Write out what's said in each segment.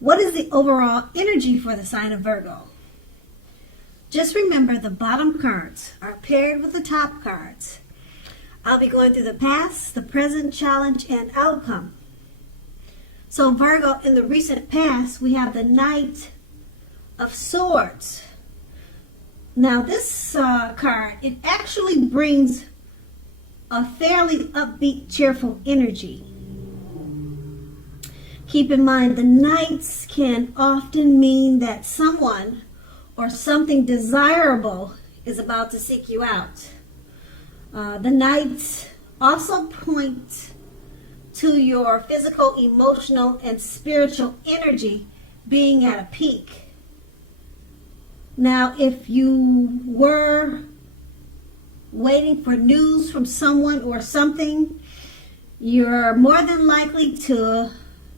What is the overall energy for the sign of Virgo? Just remember the bottom cards are paired with the top cards. I'll be going through the past, the present, challenge, and outcome. So Virgo, in the recent past, we have the Knight of Swords. Now this card, it actually brings a fairly upbeat, cheerful energy. Keep in mind, the Knights can often mean that someone or something desirable is about to seek you out. The Knights also point to your physical, emotional, and spiritual energy being at a peak. Now, if you were waiting for news from someone or something, you're more than likely to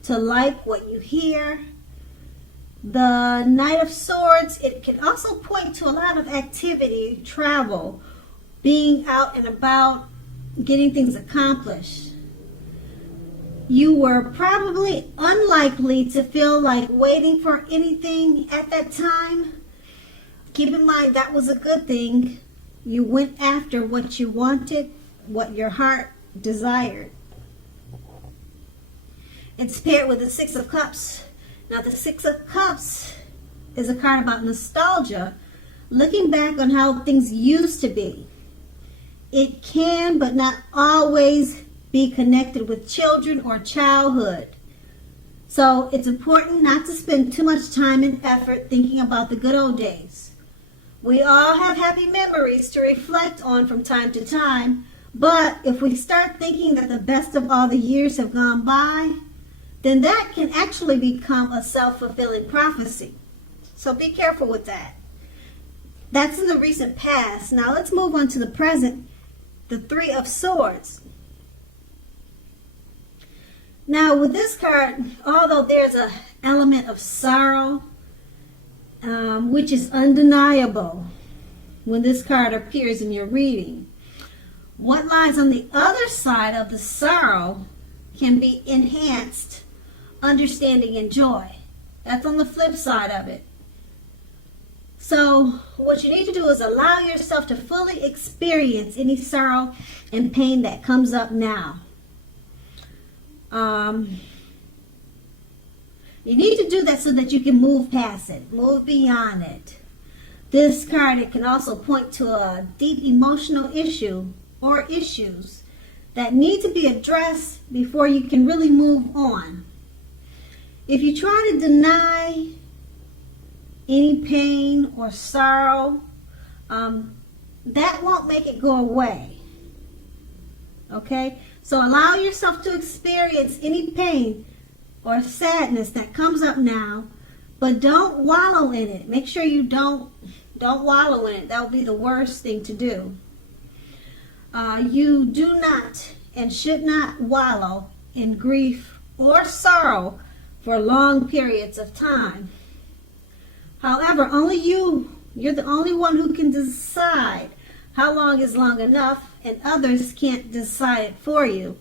like what you hear. The Knight of Swords, it can also point to a lot of activity, travel, being out and about, getting things accomplished. You were probably unlikely to feel like waiting for anything at that time. Keep in mind that was a good thing. You went after what you wanted, what your heart desired. It's paired with the Six of Cups. Now the Six of Cups is a card about nostalgia, looking back on how things used to be. It can, but not always, be connected with children or childhood. So it's important not to spend too much time and effort thinking about the good old days. We all have happy memories to reflect on from time to time, but if we start thinking that the best of all the years have gone by, then that can actually become a self-fulfilling prophecy. So be careful with that. That's in the recent past. Now let's move on to the present, the Three of Swords. Now with this card, although there's an element of sorrow, which is undeniable when this card appears in your reading, what lies on the other side of the sorrow can be enhanced understanding and joy. That's on the flip side of it. So what you need to do is allow yourself to fully experience any sorrow and pain that comes up now. You need to do that so that you can move past it, move beyond it. This card, it can also point to a deep emotional issue or issues that need to be addressed before you can really move on. If you try to deny any pain or sorrow, that won't make it go away. Okay? So allow yourself to experience any pain or sadness that comes up now, but don't wallow in it. Make sure you don't wallow in it. That would be the worst thing to do. You do not and should not wallow in grief or sorrow for long periods of time. However, only you're the only one who can decide how long is long enough, and others can't decide it for you.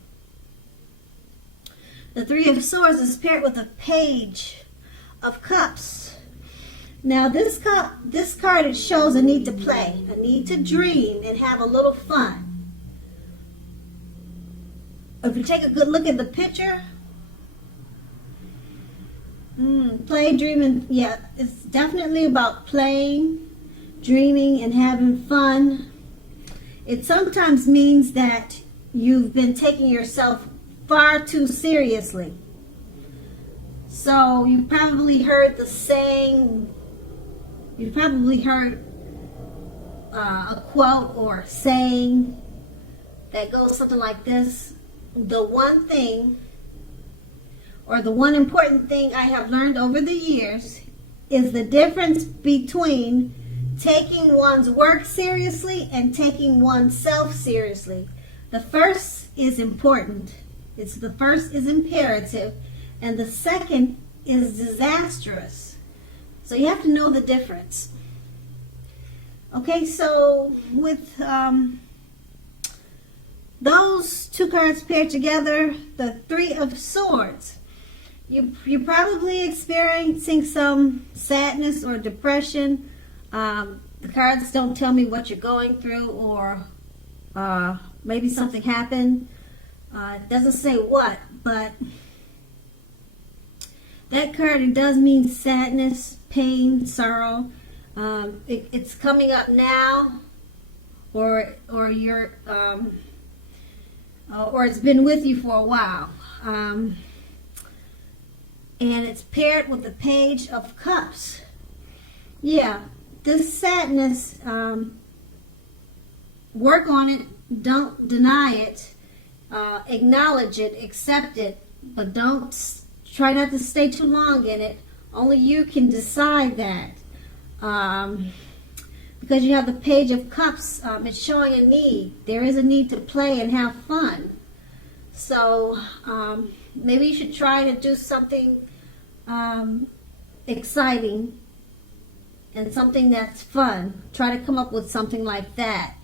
The Three of Swords is paired with a Page of Cups. Now this card, it shows a need to play, a need to dream and have a little fun. If you take a good look at the picture, play, dreaming, yeah, it's definitely about playing, dreaming, and having fun. It sometimes means that you've been taking yourself far too seriously. So you probably heard the saying, you probably heard a quote or saying that goes something like this: the one thing, or the one important thing I have learned over the years is the difference between taking one's work seriously and taking oneself seriously. The first is important. The first is imperative, and the second is disastrous. So you have to know the difference. Okay, so with those two cards paired together, the Three of Swords, you probably experienced experiencing some sadness or depression. The cards don't tell me what you're going through, or maybe something happened. It doesn't say what, but that card, it does mean sadness, pain, sorrow. It's coming up now, or you're or it's been with you for a while. And it's paired with the Page of Cups. Yeah, this sadness, work on it, don't deny it, acknowledge it, accept it, but try not to stay too long in it. Only you can decide that. Because you have the Page of Cups, it's showing a need. There is a need to play and have fun. So maybe you should try to do something exciting and something that's fun. Try to come up with something like that.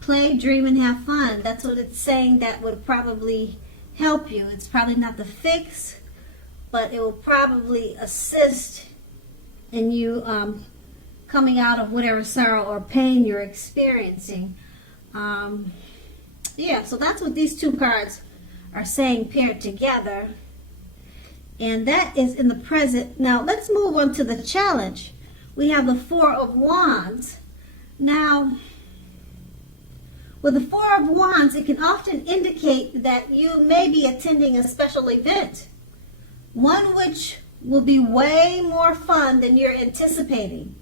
Play, dream, and have fun. That's what it's saying that would probably help you. It's probably not the fix, but it will probably assist in you coming out of whatever sorrow or pain you're experiencing. Yeah, so that's what these two cards are saying paired together. And that is in the present. Now, let's move on to the challenge. We have the Four of Wands. Now, with the Four of Wands, it can often indicate that you may be attending a special event, one which will be way more fun than you're anticipating.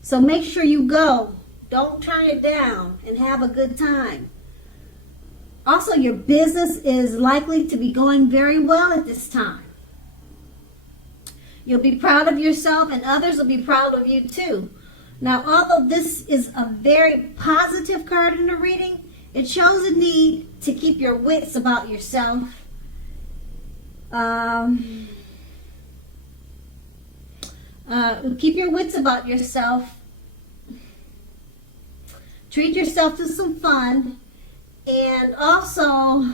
So make sure you go. Don't turn it down, and have a good time. Also, your business is likely to be going very well at this time. You'll be proud of yourself, and others will be proud of you too. Now, although this is a very positive card in the reading, it shows a need to keep your wits about yourself. Keep your wits about yourself. Treat yourself to some fun. And also,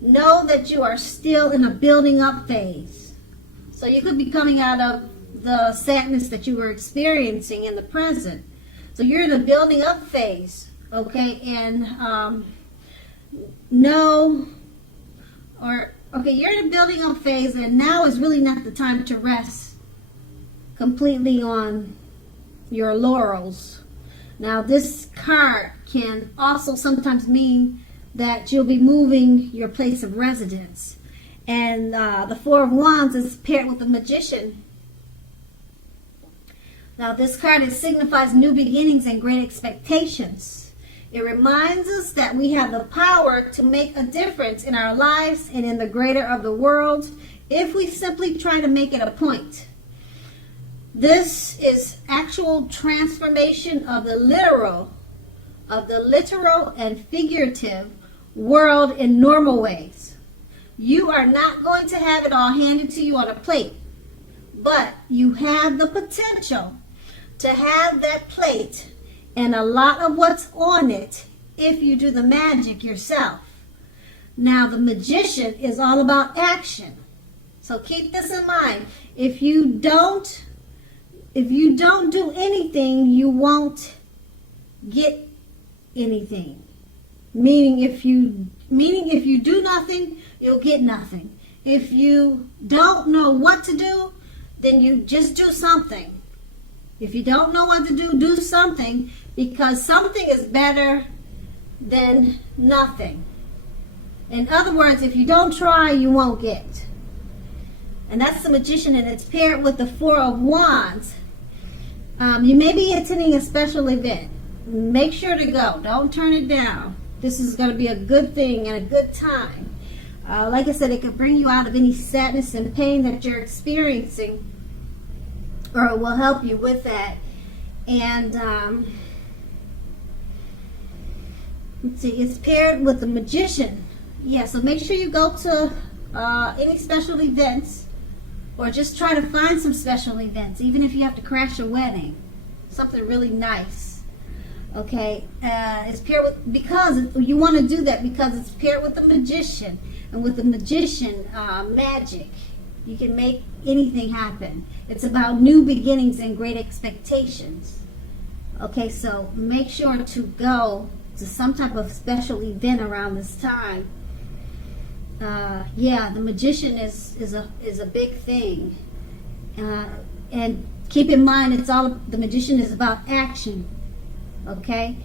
know that you are still in a building up phase. So you could be coming out of the sadness that you were experiencing in the present. So you're in a building up phase, okay? And you're in a building up phase, and now is really not the time to rest completely on your laurels. Now, this card can also sometimes mean that you'll be moving your place of residence. And the Four of Wands is paired with the Magician. Now, this card signifies new beginnings and great expectations. It reminds us that we have the power to make a difference in our lives and in the greater of the world if we simply try to make it a point. This is actual transformation of the literal and figurative world in normal ways. You are not going to have it all handed to you on a plate, but you have the potential to have that plate and a lot of what's on it if you do the magic yourself. Now, the Magician is all about action. So keep this in mind. If you don't do anything, you won't get anything. Meaning if you do nothing, you'll get nothing. If you don't know what to do, then you just do something. If you don't know what to do, do something, because something is better than nothing. In other words, if you don't try, you won't get. And that's the Magician, and it's paired with the Four of Wands. You may be attending a special event. Make sure to go. Don't turn it down. This is going to be a good thing and a good time. Like I said, it could bring you out of any sadness and pain that you're experiencing, or it will help you with that. And let's see, it's paired with the Magician. Yeah, so make sure you go to any special events, or just try to find some special events, even if you have to crash a wedding, something really nice. Okay, it's paired with, because you want to do that because it's paired with the Magician, and with the Magician, magic. You can make anything happen. It's about new beginnings and great expectations. Okay, so make sure to go to some type of special event around this time. Yeah, the Magician is a big thing. And keep in mind, the Magician is about action. Okay?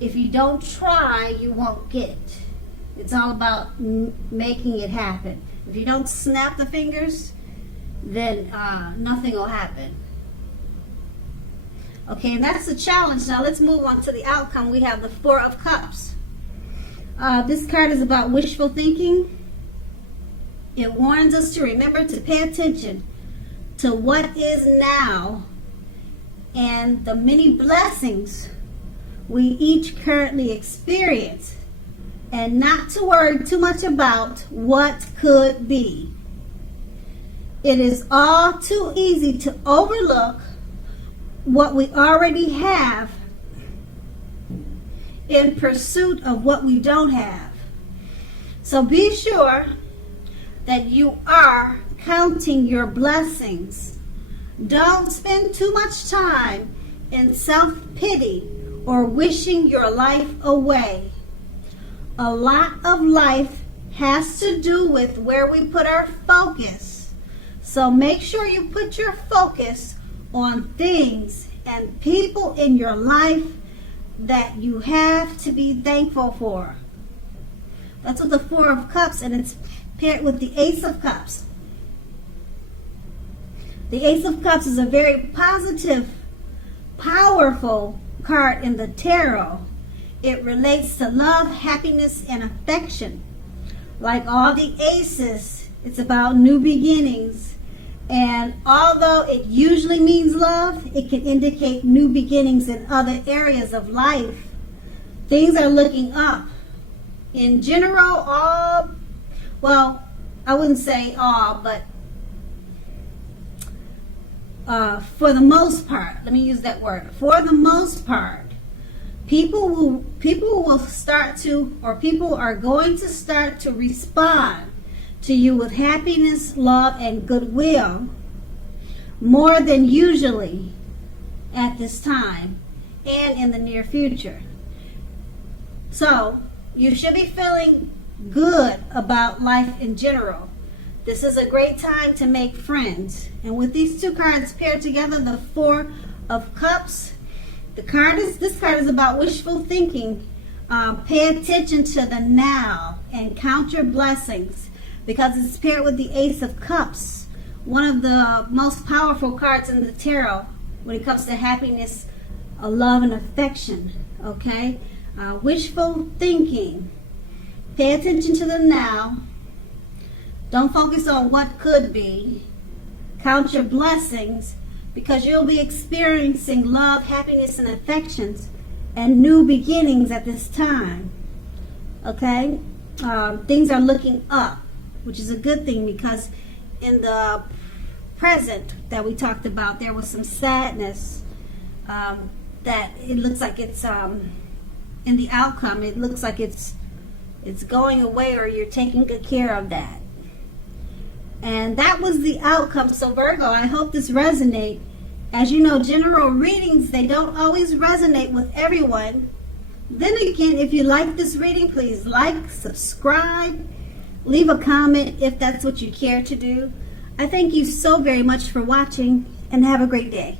If you don't try, you won't get. It's all about making it happen. If you don't snap the fingers, then nothing will happen. Okay, and that's the challenge. Now let's move on to the outcome. We have the Four of Cups. This card is about wishful thinking. It warns us to remember to pay attention to what is now and the many blessings we each currently experience, and not to worry too much about what could be. It is all too easy to overlook what we already have in pursuit of what we don't have. So be sure that you are counting your blessings. Don't spend too much time in self-pity or wishing your life away. A lot of life has to do with where we put our focus. So make sure you put your focus on things and people in your life that you have to be thankful for. That's what the Four of Cups, and it's paired with the Ace of Cups. The Ace of Cups is a very positive, powerful card in the tarot. It relates to love, happiness, and affection. Like all the aces, it's about new beginnings. And although it usually means love, it can indicate new beginnings in other areas of life. Things are looking up. In general, I wouldn't say all, but for the most part, let me use that word. For the most part, people will start to, or people are going to start to respond to you with happiness, love, and goodwill more than usually at this time and in the near future. So you should be feeling good about life in general. This is a great time to make friends. And with these two cards paired together, the Four of Cups, this card is about wishful thinking. Pay attention to the now and count your blessings, because it's paired with the Ace of Cups, one of the most powerful cards in the tarot when it comes to happiness, love, and affection. Okay? Wishful thinking. Pay attention to the now. Don't focus on what could be. Count your blessings, because you'll be experiencing love, happiness, and affections and new beginnings at this time. Okay? Things are looking up, which is a good thing, because in the present that we talked about, there was some sadness that it looks like it's in the outcome. It looks like it's going away, or you're taking good care of that. And that was the outcome. So Virgo, I hope this resonates. As you know, general readings, they don't always resonate with everyone. Then again, if you like this reading, please like, subscribe, leave a comment if that's what you care to do. I thank you so very much for watching, and have a great day.